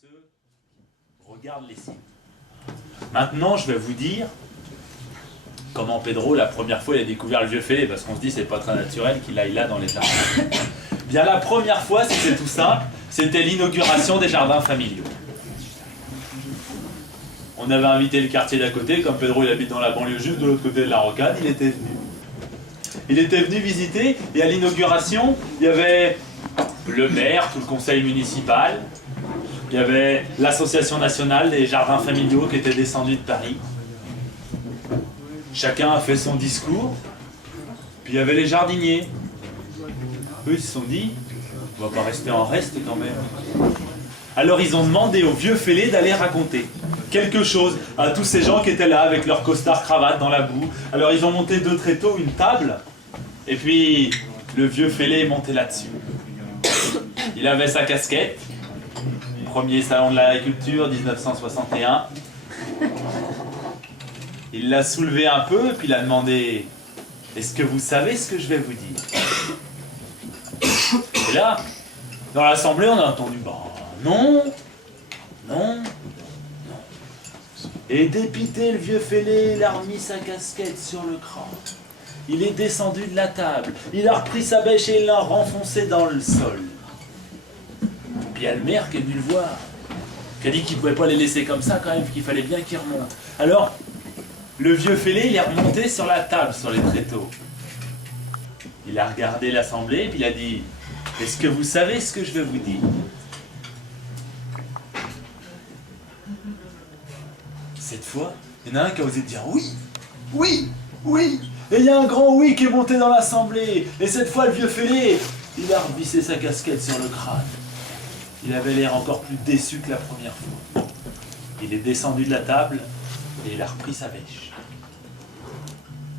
ceux qui regardent les signes. Maintenant, je vais vous dire comment Pedro, la première fois, il a découvert le vieux fêlé, parce qu'on se dit c'est pas très naturel qu'il aille là dans les jardins. Bien, la première fois, c'était tout ça, c'était l'inauguration des jardins familiaux. On avait invité le quartier d'à côté, comme Pedro il habite dans la banlieue juste de l'autre côté de la rocade, il était venu. Il était venu visiter, et à l'inauguration, il y avait le maire, tout le conseil municipal, il y avait l'association nationale des jardins familiaux qui était descendue de Paris. Chacun a fait son discours, puis il y avait les jardiniers. Eux, ils se sont dit, on va pas rester en reste quand même. Alors ils ont demandé au vieux fêlé d'aller raconter quelque chose à tous ces gens qui étaient là avec leurs costards cravates dans la boue. Alors ils ont monté deux tréteaux, une table, et puis le vieux fêlé est monté là-dessus. Il avait sa casquette, premier salon de l'agriculture, 1961. Il l'a soulevé un peu, puis il a demandé « Est-ce que vous savez ce que je vais vous dire ?» Et là, dans l'assemblée, on a entendu « Bah non, non, non. » Et dépité, le vieux fêlé, il a remis sa casquette sur le crâne. Il est descendu de la table, il a repris sa bêche et il l'a renfoncée dans le sol. Puis il y a le maire qui est venu le voir, qui a dit qu'il ne pouvait pas les laisser comme ça quand même, qu'il fallait bien qu'il remonte. Alors, le vieux fêlé, il est remonté sur la table, sur les tréteaux. Il a regardé l'assemblée, puis il a dit « Est-ce que vous savez ce que je vais vous dire ?» Cette fois, il y en a un qui a osé dire « Oui, oui, oui !» Et il y a un grand oui qui est monté dans l'assemblée. Et cette fois, le vieux fêlé, il a revissé sa casquette sur le crâne. Il avait l'air encore plus déçu que la première fois. Il est descendu de la table et il a repris sa bêche.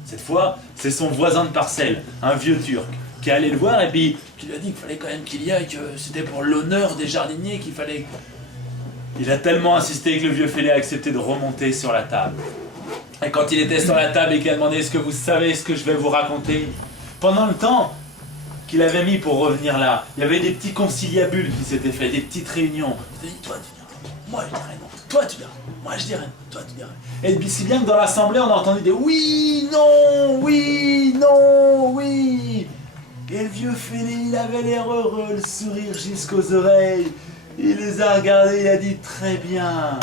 Cette fois, c'est son voisin de parcelle, un vieux Turc, qui est allé le voir et puis qui lui a dit qu'il fallait quand même qu'il y aille, que c'était pour l'honneur des jardiniers qu'il fallait... Il a tellement insisté que le vieux fêlé a accepté de remonter sur la table. Et quand il était sur la table et qu'il a demandé « Est-ce que vous savez ce que je vais vous raconter ?» Pendant le temps qu'il avait mis pour revenir là, il y avait des petits conciliabules qui s'étaient faits, des petites réunions. Il a dit « Toi tu diras, moi je dirais non, toi tu diras, moi je dirais non, toi tu dirais. » Et si bien que dans l'assemblée on a entendu des « Oui, non, oui, non, oui !» Et le vieux fêlé, il avait l'air heureux, le sourire jusqu'aux oreilles. Il les a regardés, il a dit « Très bien,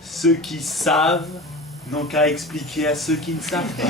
ceux qui savent n'ont qu'à expliquer à ceux qui ne savent pas. »